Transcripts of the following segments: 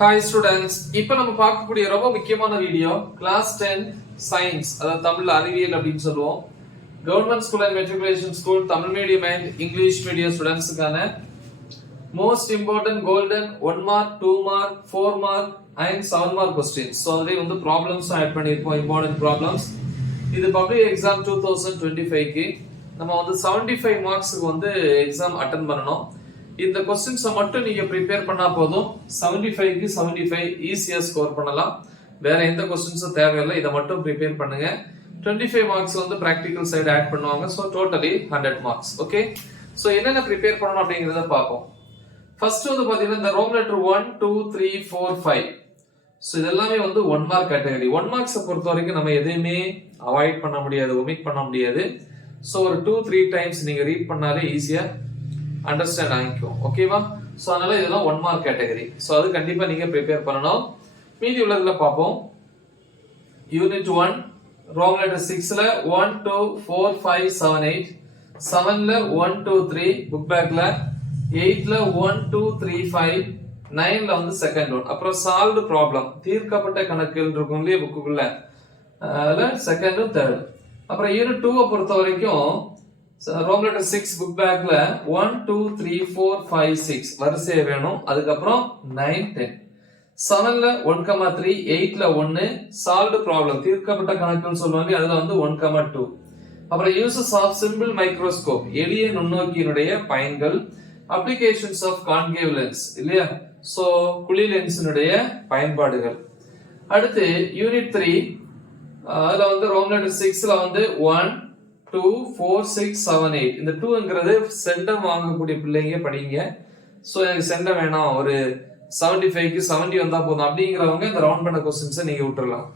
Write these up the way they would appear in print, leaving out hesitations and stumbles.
Hi students, இப்போ நம்ம பார்க்கக்கூடிய ரொம்ப முக்கியமான வீடியோ கிளாஸ் 10 சயின்ஸ் அதாவது தமிழ் அறிவியல் அப்படின்னு சொல்லுவோம். Government school and matriculation school Tamil medium and English medium ஸ்டூடெண்ட்ஸ்க்கான most important golden 1 mark 2 mark 4 mark and 7 mark questions. So அதிலே வந்து ப்ராப்ளம்ஸ் ஆட் பண்ணியிருப்போம், இம்பார்ட்டன்ட் ப்ராப்ளம்ஸ். இது பப்ளிக் எக்ஸாம் 2025க்கு நம்ம வந்து 75 மார்க்ஸுக்கு வந்து எக்ஸாம் அட்டன் பண்ணணும். இந்த क्वेश्चंस மட்டும் நீங்க ப்ரிப்பேர் பண்ணா போதும் 75 க்கு 75 ஈஸியா ஸ்கோர் பண்ணலாம். வேற எந்த क्वेश्चंसும் தேவையில்லை, இத மட்டும் ப்ரிப்பேர் பண்ணுங்க. 25 மார்க்ஸ் வந்து பிராக்டிகல் சைடு ஆட் பண்ணுவாங்க. So totally 100 marks. Okay, so என்னென்ன ப்ரிப்பேர் பண்ணனும் அப்படிங்கறத பாப்போம். ஃபர்ஸ்ட் வந்து பாத்தீங்கன்னா இந்த ரோம் லெட்டர் 1 2 3 4 5. சோ இதெல்லாம் வந்து 1 மார்க் கேட்டகரி. 1 மார்க்ஸ் பொறுத்த வரைக்கும் நம்ம எதையுமே அவாய்ட் பண்ண முடியாது, ஒமிட் பண்ண முடியாது. சோ ஒரு 2 3 டைம்ஸ் நீங்க ரீட் பண்ணாலே ஈஸியா அண்டர்ஸ்டாண்ட் ஆகிக்கும். ஓகேவா? சோ அதனால இதெல்லாம் 1 மார்க் கேட்டகரி. சோ அது கண்டிப்பா நீங்க ப்ரிப்பேர் பண்ணனும். மீதி உள்ளதுல பாப்போம். யூனிட் 1 ரோம் லெட்டர் 6ல 1 2 4 5 7 8, 7ல 1 2 3 புக் பேக்ல, 8ல 1 2 3 5, 9ல வந்து செகண்ட் ஒன். அப்புறம் சால்வ்டு ப்ராப்ளம் தீர்க்கப்பட்ட கணக்குகள் இருக்கும் இல்லையா புக்குக்குள்ள, அதுல செகண்ட் தேர்ட். அப்புறம் யூனிட் 2 பொறுத்த வரைக்கும் ரோம் லெட்டர் 6 புக் பேக்ல 1 2 3 4 5 6 வரிசையா வேணும். அதுக்கப்புறம் 9 10. 7ல 1,3, 8ல 1, சால்வ்டு ப்ராப்ளம் தீர்க்கப்பட்ட கணக்குன்னு சொல்லுவாங்க, அதுல வந்து 1,2. அப்புறம் யூசஸ் ஆஃப் சிம்பிள் மைக்ரோஸ்கோப் எளிய நுண்ணோக்கியினுடைய பயன்கள், அப்ளிகேஷன்ஸ் ஆஃப் கான்கேவ் லென்ஸ் இல்லையா, சோ குழி லென்ஸினுடைய பயன்பாடுகள். அடுத்து யூனிட் 3 அதுல வந்து ரோம் லெட்டர் 6ல வந்து 1 2 4 6 7 8. இந்த 2ங்கிறது செண்டம் வாங்கக்கூடிய பிள்ளைங்க படிங்க. சோ எனக்கு செண்டம் வேணாம், ஒரு 75 க்கு 70 வந்தா போதும் அப்படிங்கறவங்க இந்த ரவுண்ட் பண்ண क्वेश्चंस நீங்க விட்டுறலாம்.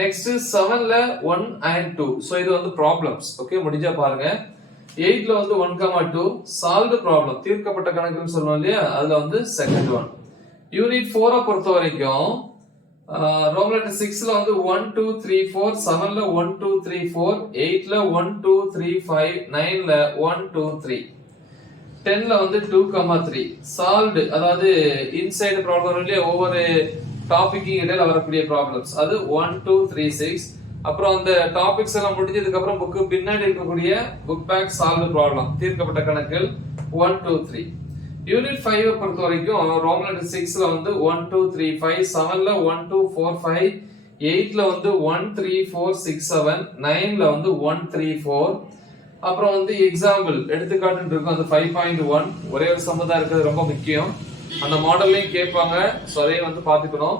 Next 7ல 1 and 2. சோ இது வந்து ப்ராப்ளம்ஸ். ஓகே, முடிஞ்சா பாருங்க. 8ல வந்து 1,2 சால்வ்டு ப்ராப்ளம் தீர்க்கப்பட்ட கணக்குன்னு சொல்லுவோம் இல்லையா, அதுல வந்து செகண்ட் ஒன். யூனிட் 4 பொறுத்த வரைக்கும் ரோம் லெட்டர் 6ல வந்து 1 2 3 4, 7ல 1 2 3 4, 8ல 1 2 3 5, 9ல 1 2 3, 10ல வந்து 2,3 சால்வ்டு, அதாவது இன்சைடு ப்ராப்ளம் இல்லையா, ஒவ்வொரு டாபிக்கு இடையில வரக்கூடிய ப்ராப்ளம்ஸ், அது 1 2 3 6. அப்புறம் அந்த டாபிக்ஸ் எல்லாம் முடிஞ்சதுக்கு அப்புறம் புக்கு பின்னாடி இருக்கக்கூடிய புக் பேக் சால்வ்டு ப்ராப்ளம் தீர்க்கப்பட்ட கணக்குகள் 1 2 3. யூனிட் 5 பொறுத்த வரைக்கும் ரோம் லெட்டர் 6ல வந்து 1 2 3 5, 7ல 1 2 4 5, 8ல வந்து 1 3 4 6 7, 9ல வந்து 1 3 4. அப்புறம் வந்து எக்ஸாம்பிள் எடுத்துக்காட்டு இருக்கும், அந்த 5.1 ஒரே ஒரு சம்மதா இருக்கிறது ரொம்ப முக்கியம். அந்த மாடல்லையும் கேட்பாங்க, சோ அதையும் வந்து பாத்துக்கணும்.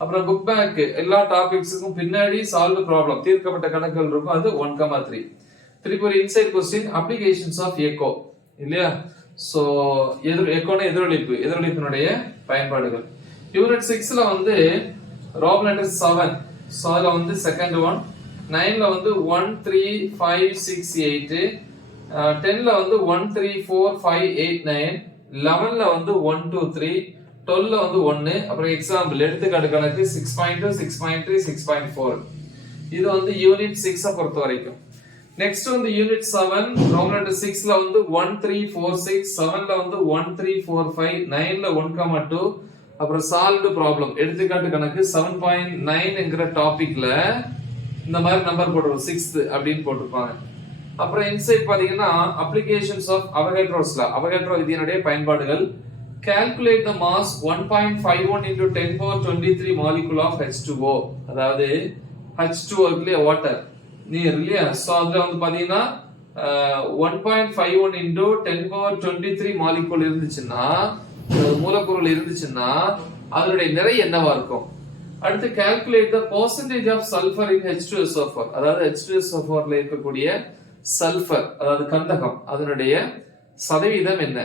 அப்புறம் புக் பேக் எல்லா டாபிக்ஸுக்கும் பின்னாடி சால்வ் ப்ராப்ளம் தீர்க்கப்பட்ட கணக்குகள் இருக்கும், அது 1,3. திருப்பி ஒரு inside question applications of echo இல்லையா, சோ எக்கோனா எதிரொலிப்பினுடைய பயன்பாடுகள். யூனிட் 6ல வந்து ரோம் லெட்டர் 7, சோ அதுல வந்து செகண்ட் ஒன். 9ல வந்து 1 3 5 6 8, 10ல வந்து 1 3 4 5 8 9, 11ல வந்து 1 2 3, 12ல வந்து 1. அப்புறம் எக்ஸாம்பிள் எடுத்துக்காட்டு கணக்கு 6.2 6.3 6.4. இது வந்து யூனிட் 6 பொறுத்த வரைக்கும். நெக்ஸ்ட் வந்து யூனிட் 7 ரோம் லெட்டர் 6ல வந்து 1 3 4 6, 7ல வந்து 1 3 4 5, 9ல 1,2. அப்புறம் சால்வ்டு ப்ராப்ளம் எடுத்துக்காட்டு கணக்கு 7.9ங்கிற டாபிக்ல இந்த மாதிரி நம்பர் போட்டுருவோம், 6th அப்படின்னு போட்டுருப்பாங்க. அப்புறம் இன்சைட் பாத்தீங்கன்னா applications of Avogadro's law, Avogadro விதியினுடைய பயன்பாடுகள். calculate the mass 1.51 into 10 power 23 molecule of H2O, அதாவது H2O இல்லையா, வாட்டர் நீர் இல்லையா, சோ அதுல வந்து பாத்தீங்கன்னா 1.51 into 10 power 23 மாலிகூல் இருந்துச்சுன்னா, மூலப்பொருள் இருந்துச்சுன்னா அதனுடைய நிறை என்னவா இருக்கும். அடுத்து calculate the percentage of sulfur in H2SO4, அதாவது H2SO4ல இருக்கக்கூடிய சல்ஃபர் அதாவது கந்தகம் அதனுடைய சதவீதம் என்ன.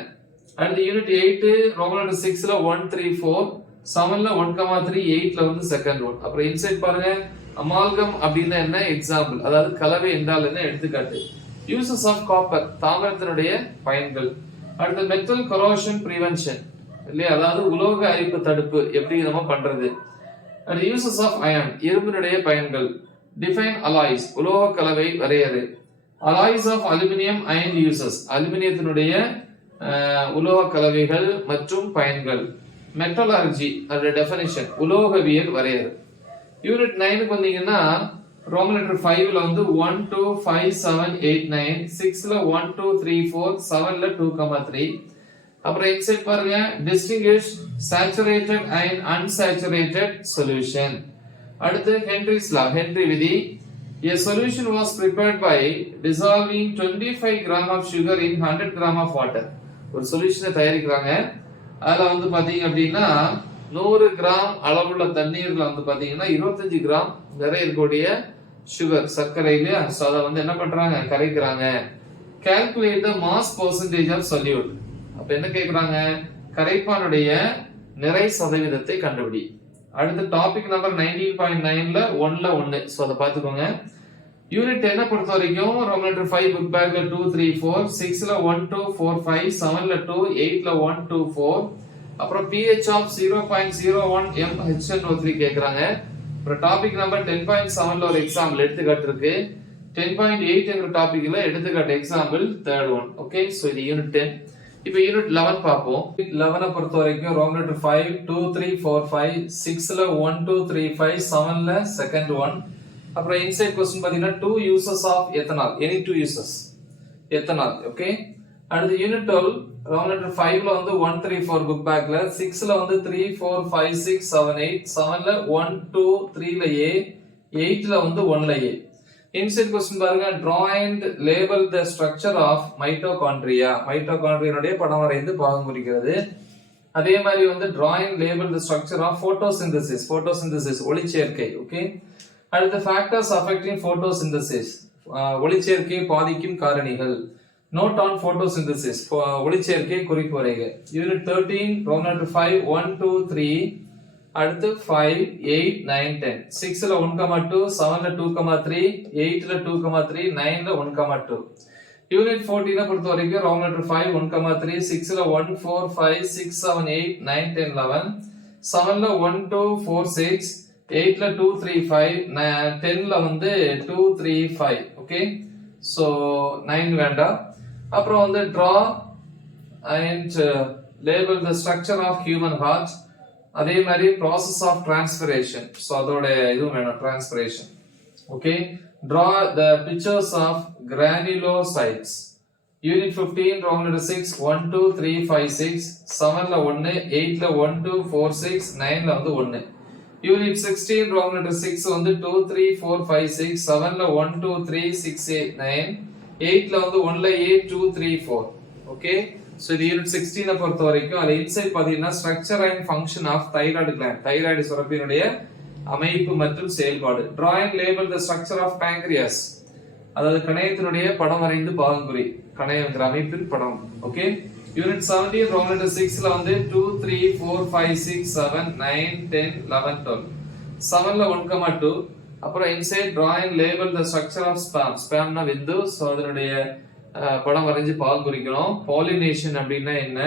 அடுத்து யூனிட் 8 ரோம் லெட்டர் 6ல 1 3 4, 7ல 1,3, 8ல வந்து செகண்ட் ஒன். அப்புறம் இன்சைட் பாருங்க, அமால்கம் அப்படின்னா என்ன, எக்ஸாம்பிள் அதாவது கலவை என்றால் என்ன, எடுத்துக்காட்டு. யூசஸ் ஆஃப் காப்பர் தாமிரத்தினுடைய பயன்கள். அடுத்து மெட்டல் கரோஷன் பிரிவென்ஷன் இல்லையா, அதாவது உலோக அரிப்பு தடுப்பு எப்படி நம்ம பண்றது. அடுத்து யூசஸ் ஆஃப் அயன் இரும்பினுடைய பயன்கள். டிஃபைன் அலாய்ஸ் உலோக கலவை வரையறு. Alloys of aluminium iron uses அலுமினியத்தினுடைய உலோக கலவைகள் மற்றும் பயன்கள். மெட்டலர்ஜி அதோட டெஃபினிஷன் உலோகவியல் வரையறு. யூனிட் 9க்கு வந்தீங்கன்னா ரோமன் லெட்டர் 5ல வந்து 1 2 5 7 8 9, 6ல 1 2 3 4, 7ல 2,3. அப்புறம் இன்சைட் பாருங்க distinguish saturated and unsaturated solution. அடுத்து ஹென்ரிஸ் லா, ஹென்றி விதி. A solution was prepared by dissolving 25 gram of sugar in 100 gram of water. ஒரு சொல்யூஷனை தயாரிக்கிறாங்க. அதுல வந்து பாத்தீங்க அப்படின்னா 100 கிராம் அளவுள்ள தண்ணீர்ல வந்து பாத்தீங்கன்னா 25 கிராம் நிறைய இருக்கக்கூடிய சுகர் சர்க்கரை இல்லையா, சோ அதை வந்து என்ன பண்றாங்க, கரைக்கிறாங்க. Calculate the mass percentage of solute. அப்ப என்ன கேக்குறாங்க, கரைப்பானுடைய நிறை சதவீதத்தை கண்டுபிடி. அடுத்து டாபிக் நம்பர் 19.9ல 1ல 1, சோ அதை பாத்துக்கோங்க. யூனிட் 10 பொறுத்த வரைக்கும் ரோமன் லெட்டர் 5 புக் பேக்ல 2 3 4, 6ல 1 2 4 5, 7ல 2, 8ல 1 2 4. அப்புறம் pH of 0.01 mHNO3 கேக்குறாங்க. அப்புறம் டாபிக் நம்பர் 10.7ல ஒரு எக்ஸாம்பிள் எடுத்துக்காட்டு இருக்கு. 10.8 என்ற டாபிக்ல எடுத்துக்காட்டு example third one. Okay, so இது யூனிட் 10. இப்போ யூனிட் 11 பாப்போம். 11 பொறுத்த வரைக்கும் ரோமன் லெட்டர் 5 2 3 4 5, 6ல 1 2 3 5, 7ல செகண்ட் ஒன். அப்புறம் இன்சைட் क्वेश्चन பாத்தீங்கன்னா 2 uses of ethanol, any 2 uses ethanol. Okay, அடுத்து யூனிட் 12 ரோமன் லெட்டர் 5ல வந்து 1 3 4 புக் பேக்ல, 6ல வந்து 3 4 5 6 7 8, 7ல 1 2 3ல A, 8ல வந்து 1ல A. இன்சைட் क्वेश्चन பாருங்க, draw and label the structure of mitochondria. மைட்டோகாண்ட்ரியாவுடைய படம் வரைந்து பாகம் குறிக்கிறது. அதே மாதிரி வந்து draw and label the structure of photosynthesis ஒளிச்சேர்க்கை. ஓகே, அடுத்து factors affecting photosynthesis, ஒளிச்சேர்க்கை பாதிக்கும் காரணிகள். Note on photosynthesis, ஒளிச்சேர்க்கை குறிப்பு வரைக. யூனிட் 13 ரோமன் லெட்டர் 5 1 2 3, அடுத்து 5 8 9 10, 6ல 1,2, 7ல 2,3, 8ல 2,3, 9ல 1,2. யூனிட் 14 பொறுத்த வரைக்கும் ரோமன் லெட்டர் 5 1,3, 6ல 1 4 5 6 7 8 9 10 11, 7ல 1 2 4 6, 8ல 2 3 5, 10ல வந்து 2 3 5. ஓகே, சோ 9 வேண்டாம். அப்புறம் வந்து draw and label the structure of human heart. அதே மாதிரி process of transpiration, சோ அதோட இதுவும் வேணும், transpiration. Okay, draw the pictures of granulocytes. Unit 15 Roman letter 6 1 2 3 5 6, 7ல 1, 8ல 1 2 4 6, 9ல வந்து 1. யூனிட் 16 ரோமன் லெட்டர் 6 வந்து 2 3 4 5 6, 7ல 1 2 3 6 8 9, 8ல வந்து 1ல A 2 3 4. ஓகே, சோ இது யூனிட் 16 பொறுத்த வரைக்கும் அதுல இன்சைட் பாத்தீங்கன்னா structure and function of thyroid gland, thyroid சுரப்பியினுடைய அமைப்பு மற்றும் செயல்பாடு. draw and label the structure of pancreas, அதாவது கணையத்தினுடைய படம் வரைந்து பாகம் குறி, கணையங்கிற அமைப்பின் படம். ஓகே, யூனிட் 17 ரோமன் லெட்டர் 6ல வந்து 2 3 4 5 6 7 9 10 11 12, 7ல 1,2. அப்புறம் inside draw and label the structure of sperm, ஸ்பெர்ம்னா விந்து, சோ அதனுடைய படம் வரைஞ்சு பாகம் குறிக்கணும். பாலினேஷன் அப்படின்னா என்ன,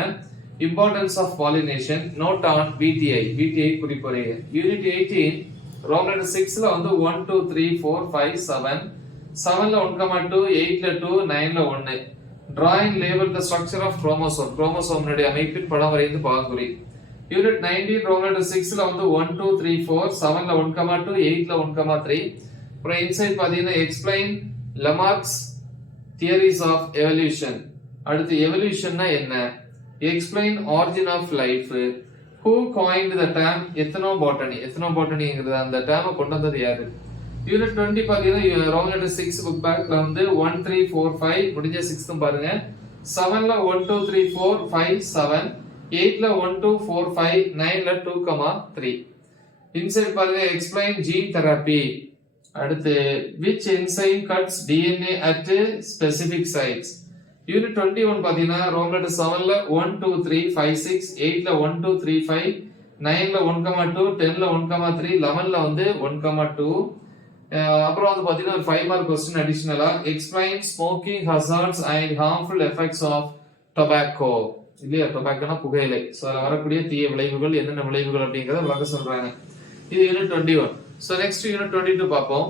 importance of pollination. Note on VTI குறிப்பு வரைக. யூனிட் 18 ரோமன் லெட்டர் 6ல வந்து 1 2 3 4 5 7, 7ல 1,2, 8ல 2, 9ல 1. draw and label the structure of chromosome, குரோமோசோம்னுடைய அமைப்பின் படம் வரைந்து பாகம் குறி. யூனிட் 19 ரோமன் லெட்டர் 6ல வந்து 1 2 3 4, 7ல 1,2, 8ல 1,3. அப்புறம் இன்சைட் பாத்தீங்கன்னா explain Lamarck's theories of evolution. அடுத்து எவல்யூஷன்னா என்ன, explain origin of life, who coined the term ethnobotany, ethnobotanyங்கிறது அந்த டேர்மை கொண்டு வந்தது யாரு. யூனிட் 20 பாத்தீங்கன்னா ரோமன் லெட்டர் 6 புக் பேக்ல வந்து 1 3 4 5 முடிஞ்ச 6th பாருங்க, 7ல 1 2 3 4 5 7, 8ல 1 2 4 5, 9ல 2,3. இன்சைட் பாருங்க explain gene therapy. அடுத்து which enzyme cuts DNA at specific sites. Unit 21 பாத்தீங்கன்னா ரோமன் லெட்டர் 7ல 1 2 3 5 6, 8ல 1 2 3 5, 9ல 1,2, 10ல 1,3, 11ல வந்து 1,2. அப்புறம் வந்து பாத்தீங்கன்னா ஒரு 5 மார்க் क्वेश्चन அடிஷனலா explain smoking hazards and harmful effects of tobacco. இல்லையா, டொபாக்கோனா புகையிலை, சோ அதுல வரக்கூடிய தீய விளைவுகள் என்னென்ன விளைவுகள் அப்படிங்கறத விளக்க சொல்றாங்க. இது யூனிட் 21. சோ நெக்ஸ்ட் யூனிட் 22 பாப்போம்.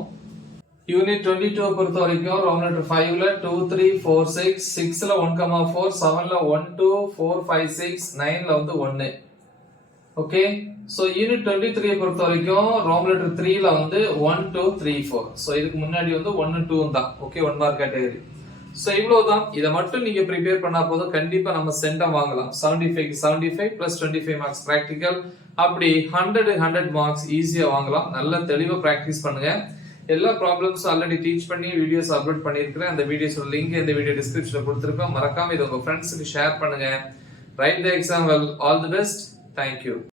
யூனிட் 22 பொறுத்த வரைக்கும் ரோமன் லெட்டர் 5ல 2 3 4 6, 6ல 1,4, 7ல 1 2 4 5 6, 9ல வந்து 1. ஓகே சோ யூனிட் 23 பொறுத்த வரைக்கும் ரோம் லெட்டர் 3 ல வந்து 1 2 3 4 சோ இதுக்கு முன்னாடி வந்து 1 2 தான் ஓகே 1 மார்க் கேட்டகரி சோ இவ்வளவுதான் இத மட்டும் நீங்க ப்ரிப்பேர் பண்ணா போதும் கண்டிப்பா நம்ம சென்டம் வாங்கலாம் 75 க்கு 75 plus 25 மார்க்ஸ் பிராக்டிகல் அப்படி 100 மார்க்ஸ் ஈஸியா வாங்கலாம் நல்ல தெளிவா பிராக்டீஸ் பண்ணுங்க எல்லா ப்ராப்ளம்ஸ் ஆல்ரெடி டீச் பண்ணி வீடியோஸ் அப்லோட் பண்ணிருக்கேன் அந்த வீடியோஸோட லிங்க் இந்த வீடியோ டிஸ்கிரிப்ஷன்ல கொடுத்திருப்பேன் மறக்காம இத உங்க ஃப்ரெண்ட்ஸ்க்கு ஷேர் பண்ணுங்க right the exam well all the best Thank you.